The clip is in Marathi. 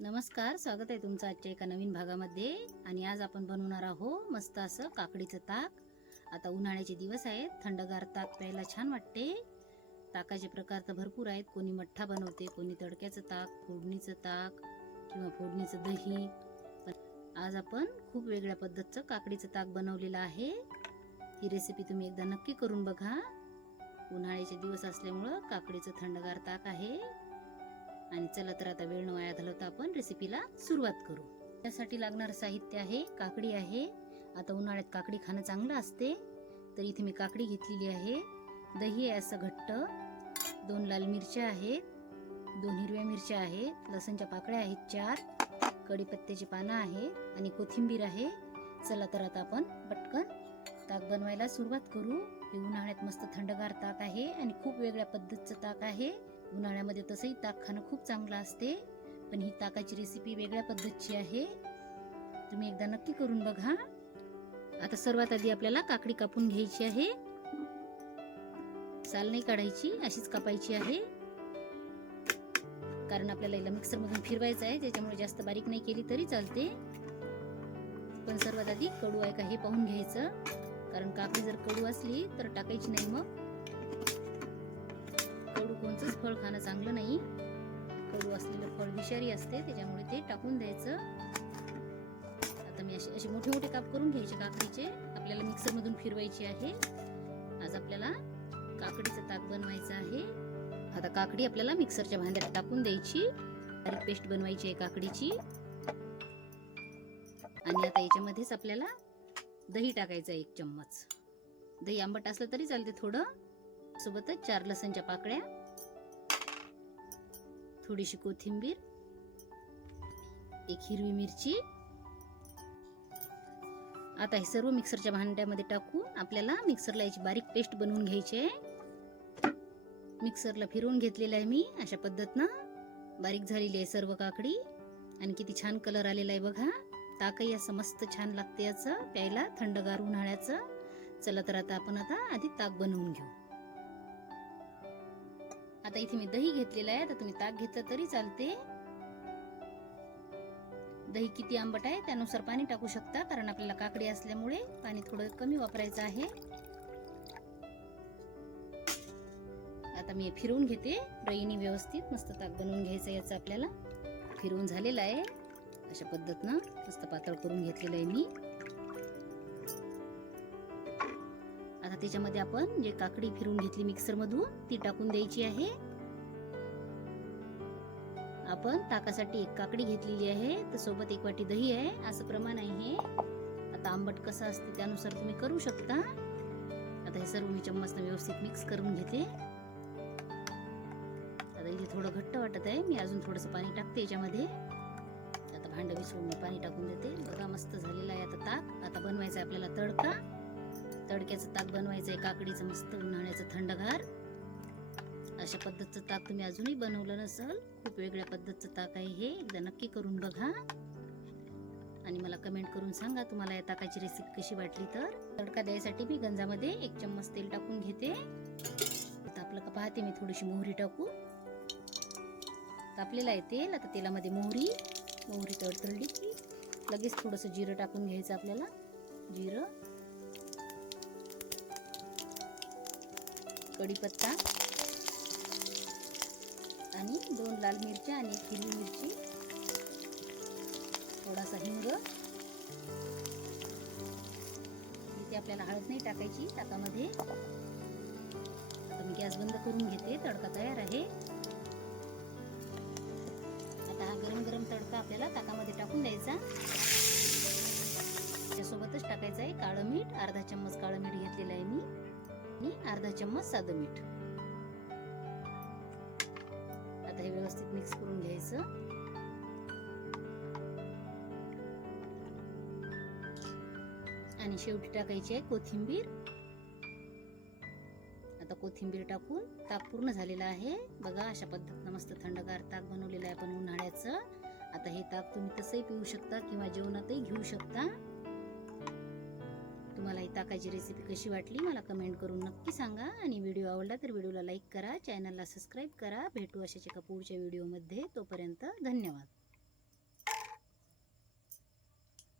नमस्कार स्वागत आहे तुमचं आजच्या एका नवीन भागामध्ये. आणि आज आपण बनवणार आहोत मस्त असं काकडीचं ताक. आता उन्हाळ्याचे दिवस आहेत थंडगार ताक प्यायला छान वाटते. ताकाचे प्रकार तर भरपूर आहेत. कोणी मठ्ठा बनवते कोणी तडक्याचं ताक फोडणीचं ताक किंवा फोडणीचं दही. आज आपण खूप वेगळ्या पद्धतीचं काकडीचं ताक बनवलेलं आहे. ही रेसिपी तुम्ही एकदा नक्की करून बघा. उन्हाळ्याचे दिवस असल्यामुळं काकडीचं थंडगार ताक आहे. आणि चला तर आता वेळ न वाया घालवता आपण रेसिपीला सुरुवात करू. त्यासाठी लागणारं साहित्य आहे काकडी आहे. आता उन्हाळ्यात काकडी खाणं चांगलं असते. तर इथे मी काकडी घेतलेली आहे. दही आहे असं घट्ट. दोन लाल मिरच्या आहेत. दोन हिरव्या मिरच्या आहेत. लसणच्या पाकळ्या आहेत चार. कढीपत्त्याची पानं आहेत आणि कोथिंबीर आहे. चला तर आता आपण पटकन ताक बनवायला सुरुवात करू. हे उन्हाळ्यात मस्त थंडगार ताक आहे आणि खूप वेगळ्या पद्धतीचं ताक आहे. उन्हाळ्यामध्ये तसंही ताक खाणं खूप चांगलं असते पण ही ताकाची रेसिपी वेगळ्या पद्धतीची आहे. तुम्ही एकदा नक्की करून बघा. आता सर्वात आधी आपल्याला काकडी कापून घ्यायची आहे. साल नाही काढायची अशीच कापायची आहे. कारण आपल्याला याला मिक्सरमधून फिरवायचं आहे त्याच्यामुळे जास्त बारीक नाही केली तरी चालते. पण सर्वात आधी कडू आहे का हे पाहून घ्यायचं. कारण काकडी जर कडू असली तर टाकायची नाही मग. कडू फळ खाणं चांगलं नाही. कडू असलेलं फळ विषारी असते त्याच्यामुळे ते टाकून द्यायचं. आता मी असे असे मोठे मोठे काप करून घ्यायचे काकडीचे. आपल्याला मिक्सरमधून फिरवायचे फिरवायची आहे. आज आपल्याला काकडीचं ताक बनवायचं आहे. आता काकडी आपल्याला मिक्सरच्या भांड्यात टाकून द्यायची. बारीक पेस्ट बनवायची आहे काकडीची. आणि आता याच्यामध्येच आपल्याला दही टाकायचं आहे एक चम्मच. दही आंबट असलं तरी चालते थोडं. सोबतच चार लसणच्या पाकळ्या. थोडीशी कोथिंबीर एक हिरवी मिरची. आता हे सर्व मिक्सरच्या भांड्यामध्ये टाकून आपल्याला मिक्सरला याची बारीक पेस्ट बनवून घ्यायची आहे. मिक्सरला फिरवून घेतलेलं आहे मी अशा पद्धतनं. बारीक झालेली आहे सर्व काकडी. आणि किती छान कलर आलेला आहे बघा. ताकही असं मस्त छान लागते याचं प्यायला थंडगार उन्हाळ्याचं. चला तर आता आपण आता आधी ताक बनवून घेऊ. आता इथे मी दही घेतलेलं आहे आता तुम्ही ताक घेतलं तरी चालते. दही किती आंबट आहे त्यानुसार पाणी टाकू शकता कारण आपल्याला काकडी असल्यामुळे पाणी थोडं कमी वापरायचं आहे. आता मी फिरवून घेते रईनी व्यवस्थित मस्त ताक बनवून घ्यायचं याचं आपल्याला. फिरवून झालेलं आहे अशा पद्धतीनं मस्त पातळ करून घेतलेलं आहे मी. त्याच्यामध्ये आपण जे काकडी फिरून घेतली मिक्सर मधून ती टाकून द्यायची आहे. आपण ताकासाठी एक काकडी घेतलेली आहे तर सोबत एक वाटी दही आहे असं प्रमाण आहे आता आंबट कसं असते त्यानुसार तुम्ही करू शकता. आता हे सर्व मी चम्मचनं व्यवस्थित मिक्स करून घेते. आता इथे थोडं घट्ट वाटत आहे मी अजून थोडंसं पाणी टाकते याच्यामध्ये. आता भांड विसरून मी पाणी टाकून देते. बघा मस्त झालेलं आहे आता ताक. आता बनवायचं आहे आपल्याला तडका. तडक्याचं ताक बनवायचं आहे काकडीचं मस्त उन्हाळ्याचं थंडगार. अशा पद्धतीचं ताक तुम्ही अजूनही बनवलं नसल खूप वेगळ्या पद्धतीचं ताक आहे हे. एकदा नक्की करून बघा. आणि मला कमेंट करून सांगा तुम्हाला या ताकाची रेसिपी कशी वाटली तर. तडका द्यायसाठी मी गंजामध्ये एक चम्मच तेल टाकून घेते. तापलं का पाहते मी थोडीशी मोहरी टाकू. तापलेलं आहे तेल आता तेलामध्ये मोहरी. मोहरी तडतडली की लगेच थोडंसं जिरं टाकून घ्यायचं आपल्याला. जिरं. कढीपत्ता आणि दोन लाल मिरच्या आणि एक हिरवी मिरची. थोडासा हिंग. इथे आपल्याला हळद नाही टाकायची ताकामध्ये. आता मी गॅस बंद करून घेते तडका तयार आहे. आता हा गरम गरम तडका आपल्याला ताकामध्ये टाकून द्यायचा. त्यासोबतच टाकायचं आहे काळं मीठ अर्धा चम्मच काळं मीठ आणि अर्धा चम्मच साधं मीठ. आता हे व्यवस्थित मिक्स करून घ्यायचं. आणि शेवटी टाकायची आहे कोथिंबीर. आता कोथिंबीर टाकून ताक पूर्ण झालेला आहे. बघा अशा पद्धतीनं मस्त थंडगार ताक बनवलेलं आहे आपण उन्हाळ्याचं. आता हे ताक तुम्ही तसंही पिऊ शकता किंवा जेवणातही घेऊ शकता. तुम्हाला ही ताकाची रेसिपी कशी वाटली मला कमेंट करून नक्की सांगा. आणि व्हिडिओ आवडला तर व्हिडिओला लाईक करा चॅनलला सबस्क्राईब करा. भेटू अशाच एका पुढच्या व्हिडिओमध्ये तोपर्यंत धन्यवाद.